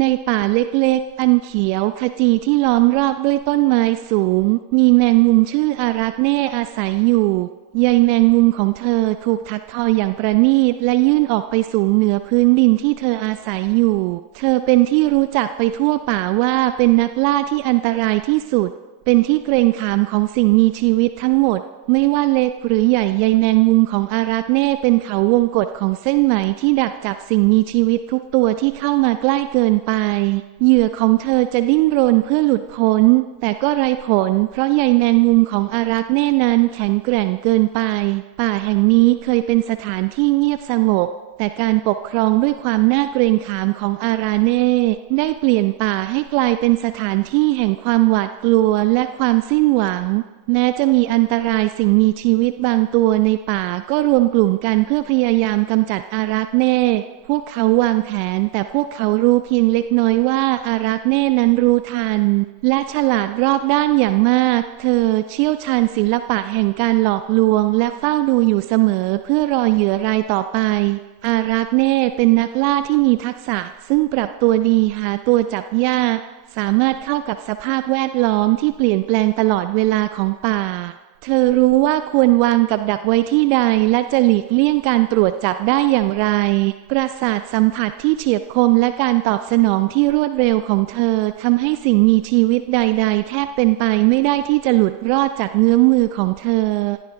ในป่าเล็กๆ อันเขียวขจีที่ล้อมรอบด้วยต้นไม้สูง มีแมงมุมชื่ออารักแน่อาศัยอยู่ใยแมงมุมของเธอถูกถักทออย่างประณีตและยื่นออกไปสูงเหนือพื้นดินที่เธออาศัยอยู่ เธอเป็นที่รู้จักไปทั่วป่าว่าเป็นนักล่าที่อันตรายที่สุด เป็นที่เกรงขามของสิ่งมีชีวิตทั้งหมด ไม่ว่าเล็กหรือใหญ่ใยแมงมุมของอารักเน่เป็นเขาวงกฏของเส้นไหมที่ดักจับสิ่งมีชีวิตทุกตัวที่เข้ามาใกล้เกินไป เหยื่อของเธอจะดิ้นรนเพื่อหลุดพ้น แต่ก็ไร้ผล เพราะใยแมงมุมของอารักเน่นั้นแข็งแกร่งเกินไป ป่าแห่งนี้เคยเป็นสถานที่เงียบสงบแต่การปกครองด้วยความน่าเกรงขามของอาราเน่ ได้เปลี่ยนป่าให้กลายเป็นสถานที่แห่งความหวาดกลัวและความสิ้นหวัง แม้จะมีอันตรายสิ่งมีชีวิตบางตัวในป่าก็รวมกลุ่มกันเพื่อพยายามกำจัดอารักเน่ พวกเขาวางแผนแต่พวกเขารู้เพียงเล็กน้อยว่าอารักเน่นั้นรู้ทัน และฉลาดรอบด้านอย่างมาก เธอเชี่ยวชาญศิลปะแห่งการหลอกลวงและเฝ้าดูอยู่เสมอเพื่อรอเหยื่อรายต่อไปอารักเน่เป็นนักล่าที่มีทักษะ ซึ่งปรับตัวดีหาตัวจับยาก สามารถเข้ากับสภาพแวดล้อมที่เปลี่ยนแปลงตลอดเวลาของป่า เธอรู้ว่าควรวางกับดักไว้ที่ใดและจะหลีกเลี่ยงการตรวจจับได้อย่างไร ประสาทสัมผัสที่เฉียบคมและการตอบสนองที่รวดเร็วของเธอทำให้สิ่งมีชีวิตใด ๆ แทบเป็นไปไม่ได้ที่จะหลุดรอดจากเงื้อมมือของเธอ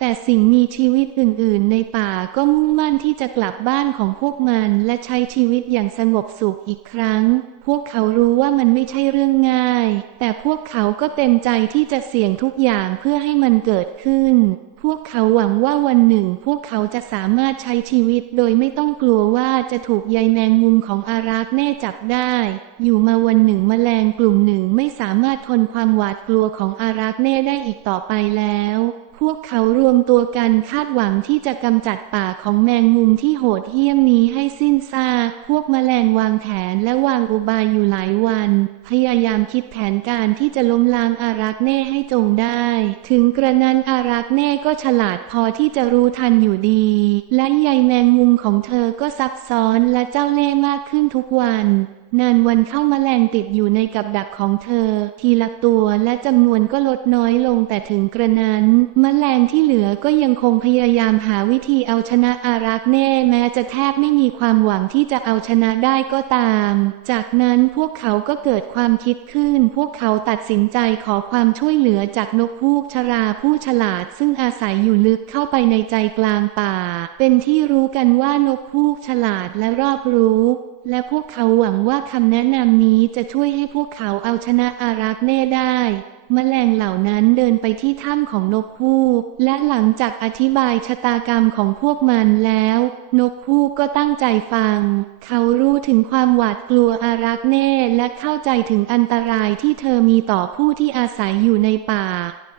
แต่สิ่งมีชีวิตอื่นๆ ในป่าก็มุ่งมั่นที่จะกลับบ้านของพวกมันและใช้ชีวิตอย่างสงบสุขอีกครั้ง พวกเขารู้ว่ามันไม่ใช่เรื่องง่าย แต่พวกเขาก็เต็มใจที่จะเสี่ยงทุกอย่างเพื่อให้มันเกิดขึ้น พวกเขาหวังว่าวันหนึ่งพวกเขาจะสามารถใช้ชีวิตโดยไม่ต้องกลัวว่าจะถูกใยแมงมุมของอารักแน่จับได้ อยู่มาวันหนึ่งแมลงกลุ่มหนึ่งไม่สามารถทนความหวาดกลัวของอารักแน่ได้อีกต่อไปแล้ว พวกเขารวมตัวกันคาดหวังที่จะกำจัดป่าของแมงมุมที่โหดเหี้ยมนี้ให้สิ้นซาพวกแมลงวางแผนและวางอุบายอยู่หลายวัน พยายามคิดแผนการที่จะล้มล้างอารักเน่ให้จงได้ ถึงกระนั้นอารักเน่ก็ฉลาดพอที่จะรู้ทันอยู่ดี และใยแมงมุมของเธอก็ซับซ้อนและเจ้าเล่ห์มากขึ้นทุกวัน นานวันเข้ามาแมลงติดอยู่ในกับดักของเธอ ทีละตัวและจำนวนก็ลดน้อยลงแต่ถึงกระนั้นมแมลงที่เหลือก็ยังคงพยายามหาวิธีเอาชนะอารักแน่แม้จะแทบไม่มีความหวังที่จะเอาชนะได้ก็ตาม จากนั้นพวกเขาก็เกิดความคิดขึ้น พวกเขาตัดสินใจขอความช่วยเหลือจากนกฮูกชราผู้ฉลาด ซึ่งอาศัยอยู่ลึกเข้าไปในใจกลางป่า เป็นที่รู้กันว่านกฮูกฉลาดและรอบรู้ และพวกเขาหวังว่าคำแนะนำนี้จะช่วยให้พวกเขาเอาชนะอารักเน่ได้แมลงเหล่านั้นเดินไปที่ถ้ำของนกฮูก และหลังจากอธิบายชะตากรรมของพวกมันแล้ว นกฮูกก็ตั้งใจฟัง เขารู้ถึงความหวาดกลัวอารักเน่และเข้าใจถึงอันตรายที่เธอมีต่อผู้ที่อาศัยอยู่ในป่า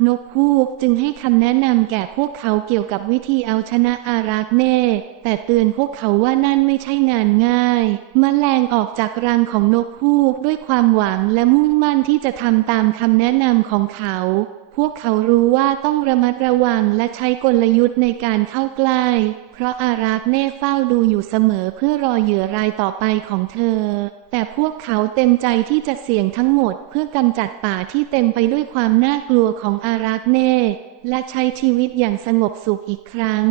นกฮูกจึงให้คำแนะนำแก่พวกเขาเกี่ยวกับวิธีเอาชนะอารักเน่ แต่เตือนพวกเขาว่านั่นไม่ใช่งานง่ายมแมลงออกจากรังของนกฮูกด้วยความหวังและมุ่งมั่นที่จะทำตามคำแนะนำของเขา พวกเขารู้ว่าต้องระมัดระวังและใช้กลยุทธ์ในการเข้าใกล้ เพราะอารักเน่เฝ้าดูอยู่เสมอเพื่อรอเหยื่อรายต่อไปของเธอ แต่พวกเขาเต็มใจที่จะเสี่ยงทั้งหมดเพื่อกำจัดป่าที่เต็มไปด้วยความน่ากลัวของอารักเน่ และใช้ชีวิตอย่างสงบสุขอีกครั้ง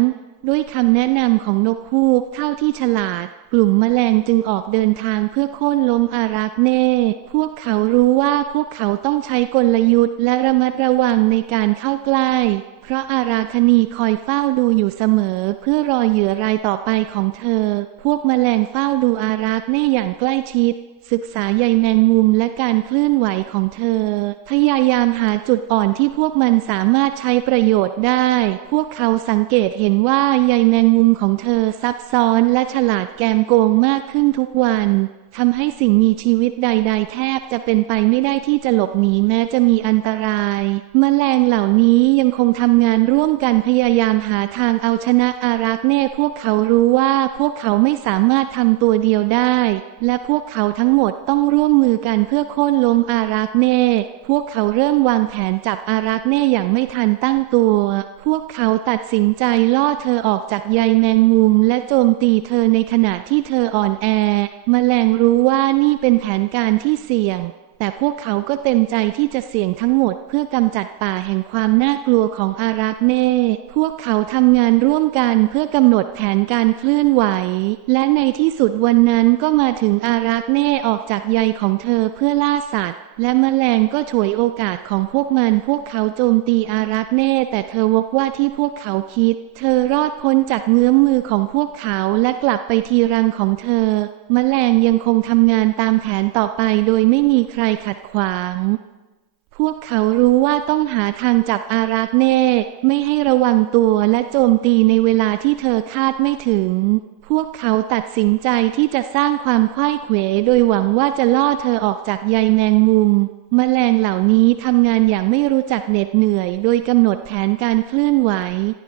ด้วยคำแนะนำของนกฮูกเท่าที่ฉลาด กลุ่มแมลงจึงออกเดินทางเพื่อโค่นล้มอารักเน่ พวกเขารู้ว่าพวกเขาต้องใช้กลยุทธ์และระมัดระวังในการเข้าใกล้ เพราะอาราคณีคอยเฝ้าดูอยู่เสมอเพื่อรอเหยื่อรายต่อไปของเธอ พวกแมลงเฝ้าดูอารักเน่อย่างใกล้ชิด ศึกษาใยแมงมุมและการเคลื่อนไหวของเธอ พยายามหาจุดอ่อนที่พวกมันสามารถใช้ประโยชน์ได้ พวกเขาสังเกตเห็นว่าใยแมงมุมของเธอซับซ้อนและฉลาดแกมโกงมากขึ้นทุกวัน ทำให้สิ่งมีชีวิตใด ๆ แทบจะเป็นไปไม่ได้ที่จะหลบหนีแม้จะมีอันตราย แมลงเหล่านี้ยังคงทำงานร่วมกันพยายามหาทางเอาชนะอารักเน่พวกเขารู้ว่าพวกเขาไม่สามารถทำตัวเดียวได้ และพวกเขาทั้งหมดต้องร่วมมือกันเพื่อโค่นล้มอารักเน่ พวกเขาเริ่มวางแผนจับอารักเน่อย่างไม่ทันตั้งตัว พวกเขาตัดสินใจล่อเธอออกจากใยแมงมุมและโจมตีเธอในขณะที่เธออ่อนแอมแมลงรู้ว่านี่เป็นแผนการที่เสี่ยง แต่พวกเขาก็เต็มใจที่จะเสี่ยงทั้งหมดเพื่อกำจัดป่าแห่งความน่ากลัวของอารักเน่ พวกเขาทำงานร่วมกันเพื่อกำหนดแผนการเคลื่อนไหว และในที่สุดวันนั้นก็มาถึงอารักเน่ออกจากใยของเธอเพื่อล่าสัตว์ และแมลงก็ฉวยโอกาสของพวกมันพวกเขาโจมตีอารักเน่ แต่เธอวกว่าที่พวกเขาคิด เธอรอดพ้นจากเงื้อมมือของพวกเขาและกลับไปทีรังของเธอแมลงยังคงทำงานตามแผนต่อไปโดยไม่มีใครขัดขวาง พวกเขารู้ว่าต้องหาทางจับอารักเน่ ไม่ให้ระวังตัวและโจมตีในเวลาที่เธอคาดไม่ถึง พวกเขาตัดสินใจที่จะสร้างความคว้ายเขวโดยหวังว่าจะล่อเธอออกจากใยแมงมุมแมลงเหล่านี้ทำงานอย่างไม่รู้จักเหน็ดเหนื่อย โดยกำหนดแผนการเคลื่อนไหว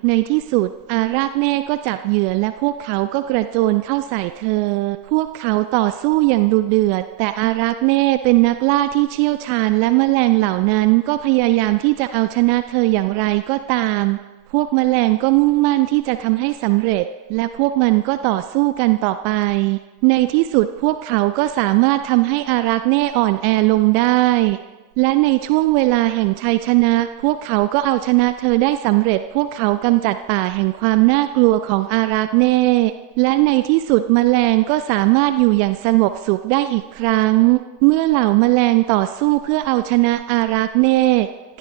ในที่สุด อารักแน่ก็จับเหยื่อและพวกเขาก็กระโจนเข้าใส่เธอ พวกเขาต่อสู้อย่างดุเดือด แต่อารักแน่เป็นนักล่าที่เชี่ยวชาญและแมลงเหล่านั้นก็พยายามที่จะเอาชนะเธออย่างไรก็ตาม พวกแมลงก็มุ่งมั่นที่จะทำให้สำเร็จ และพวกมันก็ต่อสู้กันต่อไป ในที่สุดพวกเขาก็สามารถทำให้อารักเน่อ่อนแอลงได้ และในช่วงเวลาแห่งชัยชนะ พวกเขาก็เอาชนะเธอได้สำเร็จ พวกเขากำจัดป่าแห่งความน่ากลัวของอารักเน่ และในที่สุดแมลงก็สามารถอยู่อย่างสงบสุขได้อีกครั้ง เมื่อเหล่าแมลงต่อสู้เพื่อเอาชนะอารักเน่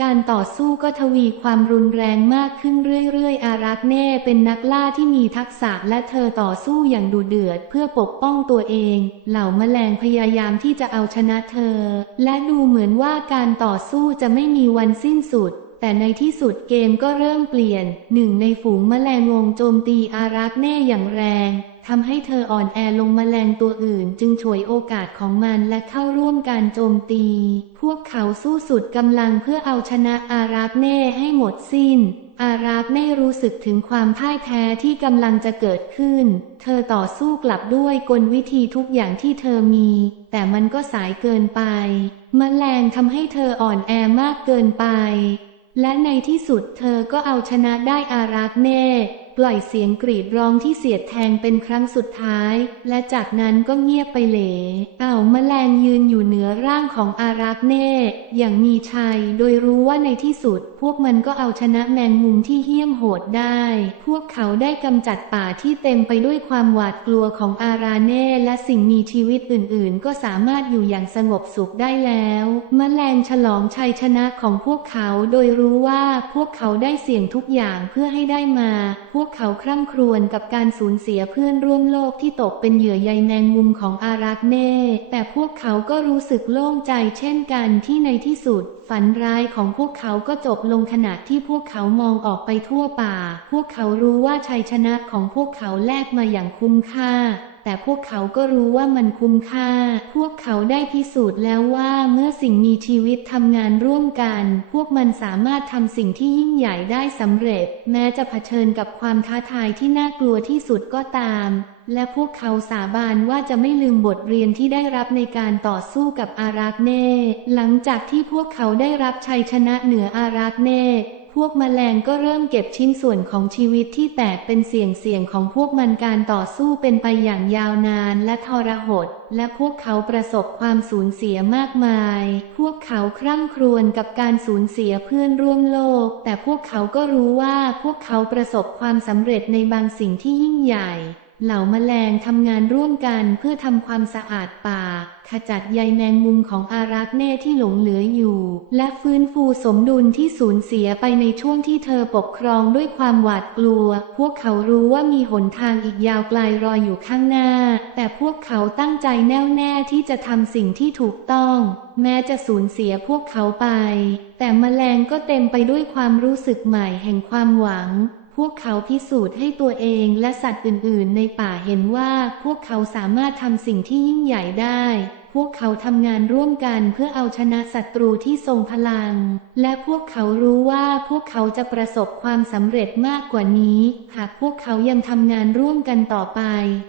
การต่อสู้ก็ทวีความรุนแรงมากขึ้นเรื่อยๆ อารักเน่เป็นนักล่าที่มีทักษะและเธอต่อสู้อย่างดุเดือดเพื่อปกป้องตัวเอง เหล่าแมลงพยายามที่จะเอาชนะเธอ และดูเหมือนว่าการต่อสู้จะไม่มีวันสิ้นสุดแต่ในที่สุดเกมก็เริ่มเปลี่ยน หนึ่งในฝูงแมลงวงโจมตีอารักเน่อย่างแรง ทำให้เธออ่อนแอลงมแมลงตัวอื่น จึงฉวยโอกาสของมันและเข้าร่วมการโจมตี พวกเขาสู้สุดกำลังเพื่อเอาชนะอารักเน่ให้หมดสิ้น อารักเน่รู้สึกถึงความพ่ายแพ้ที่กำลังจะเกิดขึ้น เธอต่อสู้กลับด้วยกลวิธีทุกอย่างที่เธอมี แต่มันก็สายเกินไปมแมลงทำให้เธออ่อนแอมากเกินไป และในที่สุดเธอก็เอาชนะได้อารักเน่ ปล่อยเสียงกรีดร้องที่เสียดแทงเป็นครั้งสุดท้าย และจากนั้นก็เงียบไปเหลเต่าแมลงยืนอยู่เหนือร่างของอารักเน่อย่างมีชัย โดยรู้ว่าในที่สุด พวกมันก็เอาชนะแมงมุมที่เหี้ยมโหดได้ พวกเขาได้กำจัดป่าที่เต็มไปด้วยความหวาดกลัวของอาราเน่และสิ่งมีชีวิตอื่นๆ ก็สามารถอยู่อย่างสงบสุขได้แล้วแมลงฉลองชัยชนะของพวกเขาโดยรู้ว่าพวกเขาได้เสี่ยงทุกอย่างเพื่อให้ได้มา พวกเขาคร่ำครวญกับการสูญเสียเพื่อนร่วมโลกที่ตกเป็นเหยื่อใยแมงมุมของอารักเน่ แต่พวกเขาก็รู้สึกโล่งใจเช่นกันที่ในที่สุด ฝันร้ายของพวกเขาก็จบลงขณะที่พวกเขามองออกไปทั่วป่า พวกเขารู้ว่าชัยชนะของพวกเขาแลกมาอย่างคุ้มค่า แต่พวกเขาก็รู้ว่ามันคุ้มค่า พวกเขาได้พิสูจน์แล้วว่าเมื่อสิ่งมีชีวิตทำงานร่วมกัน พวกมันสามารถทำสิ่งที่ยิ่งใหญ่ได้สำเร็จ แม้จะเผชิญกับความท้าทายที่น่ากลัวที่สุดก็ตาม และพวกเขาสาบานว่าจะไม่ลืมบทเรียนที่ได้รับในการต่อสู้กับอารักเน่ หลังจากที่พวกเขาได้รับชัยชนะเหนืออารักเน่ วกแมลงก็เริ่มเก็บชิ้นส่วนของชีวิตที่แตกเป็นเสี่ยงเสี่ยงของพวกมันการต่อสู้เป็นไปอย่างยาวนานและทรหด และพวกเขาประสบความสูญเสียมากมาย พวกเขาคร่ำครวญกับการสูญเสียเพื่อนร่วมโลก แต่พวกเขาก็รู้ว่าพวกเขาประสบความสำเร็จในบางสิ่งที่ยิ่งใหญ่ เหล่าแมลงทำงานร่วมกันเพื่อทำความสะอาดป่า ขจัดใยแมงมุมของอารักเน่ที่หลงเหลืออยู่ และฟื้นฟูสมดุลที่สูญเสียไปในช่วงที่เธอปกครองด้วยความหวาดกลัว พวกเขารู้ว่ามีหนทางอีกยาวไกลรออยู่ข้างหน้า แต่พวกเขาตั้งใจแน่วแน่ที่จะทำสิ่งที่ถูกต้อง แม้จะสูญเสียพวกเขาไป แต่แมลงก็เต็มไปด้วยความรู้สึกใหม่แห่งความหวัง พวกเขาพิสูจน์ให้ตัวเองและสัตว์อื่นๆ ในป่าเห็นว่าพวกเขาสามารถทำสิ่งที่ยิ่งใหญ่ได้ พวกเขาทำงานร่วมกันเพื่อเอาชนะศัตรูที่ทรงพลัง และพวกเขารู้ว่าพวกเขาจะประสบความสำเร็จมากกว่านี้ หากพวกเขายังทำงานร่วมกันต่อไป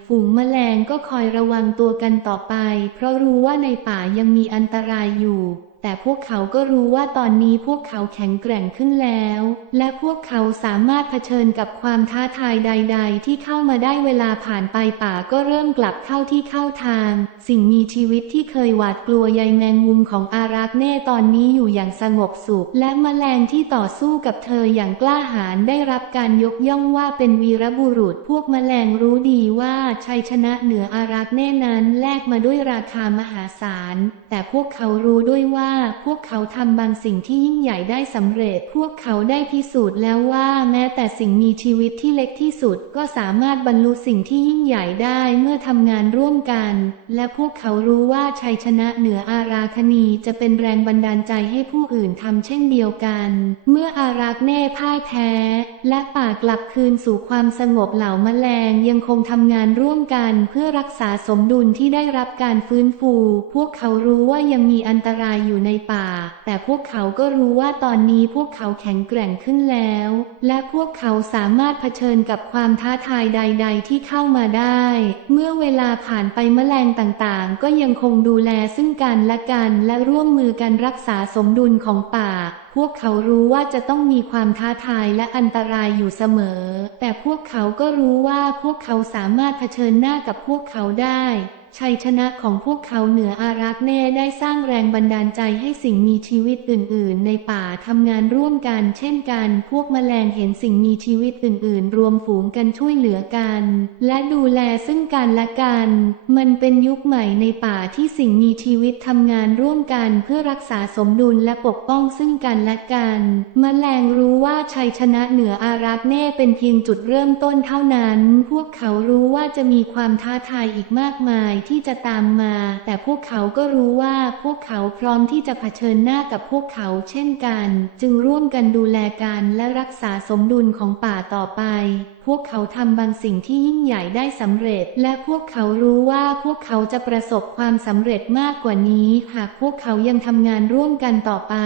ฝูงแมลงก็คอยระวังตัวกันต่อไป เพราะรู้ว่าในป่ายังมีอันตรายอยู่ แต่พวกเขาก็รู้ว่าตอนนี้พวกเขาแข็งแกร่งขึ้นแล้ว และพวกเขาสามารถเผชิญกับความท้าทายใด ๆ ที่เข้ามาได้เวลาผ่านไปป่าก็เริ่มกลับเข้าที่เข้าทาง สิ่งมีชีวิตที่เคยหวาดกลัวใยแมงมุมของอารักเน่ตอนนี้อยู่อย่างสงบสุข และแมลงที่ต่อสู้กับเธออย่างกล้าหาญได้รับการยกย่องว่าเป็นวีรบุรุษ พวกแมลงรู้ดีว่าชัยชนะเหนืออารักเน่นั้นแลกมาด้วยราคามหาศาล แต่พวกเขารู้ด้วยว่าพวกเขาทำบางสิ่งที่ยิ่งใหญ่ได้สำเร็จ พวกเขาได้พิสูจน์แล้วว่าแม้แต่สิ่งมีชีวิตที่เล็กที่สุดก็สามารถบรรลุสิ่งที่ยิ่งใหญ่ได้เมื่อทำงานร่วมกัน และพวกเขารู้ว่าชัยชนะเหนืออาราคณีจะเป็นแรงบันดาลใจให้ผู้อื่นทำเช่นเดียวกัน เมื่ออารักเน่พ่ายแพ้ และป่ากลับคืนสู่ความสงบเหล่าแมลงยังคงทำงานร่วมกันเพื่อรักษาสมดุลที่ได้รับการฟื้นฟู พวกเขารู้ว่ายังมีอันตรายอยู่ในป่า แต่พวกเขาก็รู้ว่าตอนนี้พวกเขาแข็งแกร่งขึ้นแล้ว และพวกเขาสามารถเผชิญกับความท้าทายใด ๆ ที่เข้ามาได้ เมื่อเวลาผ่านไปแมลงต่างๆ ก็ยังคงดูแลซึ่งกันและกันและร่วมมือกันรักษาสมดุลของป่าพวกเขารู้ว่าจะต้องมีความท้าทายและอันตรายอยู่เสมอ แต่พวกเขาก็รู้ว่าพวกเขาสามารถเผชิญหน้ากับพวกเขาได้ ชัยชนะของพวกเขาเหนืออารักเน่ได้สร้างแรงบันดาลใจให้สิ่งมีชีวิตอื่น ๆ ในป่าทำงานร่วมกัน เช่นกัน พวกแมลงเห็นสิ่งมีชีวิตอื่น ๆ รวมฝูงกันช่วยเหลือกัน และดูแลซึ่งกันและกัน มันเป็นยุคใหม่ในป่าที่สิ่งมีชีวิตทำงานร่วมกันเพื่อรักษาสมดุลและปกป้องซึ่งกันและกันแมลงรู้ว่าชัยชนะเหนืออารักเน่เป็นเพียงจุดเริ่มต้นเท่านั้น พวกเขารู้ว่าจะมีความท้าทายอีกมากมายที่จะตามมา แต่พวกเขาก็รู้ว่าพวกเขาพร้อมที่จะเผชิญหน้ากับพวกเขาเช่นกัน จึงร่วมกันดูแลกันและรักษาสมดุลของป่าต่อไป พวกเขาทำบางสิ่งที่ยิ่งใหญ่ได้สำเร็จ และพวกเขารู้ว่าพวกเขาจะประสบความสำเร็จมากกว่านี้ หากพวกเขายังทำงานร่วมกันต่อไป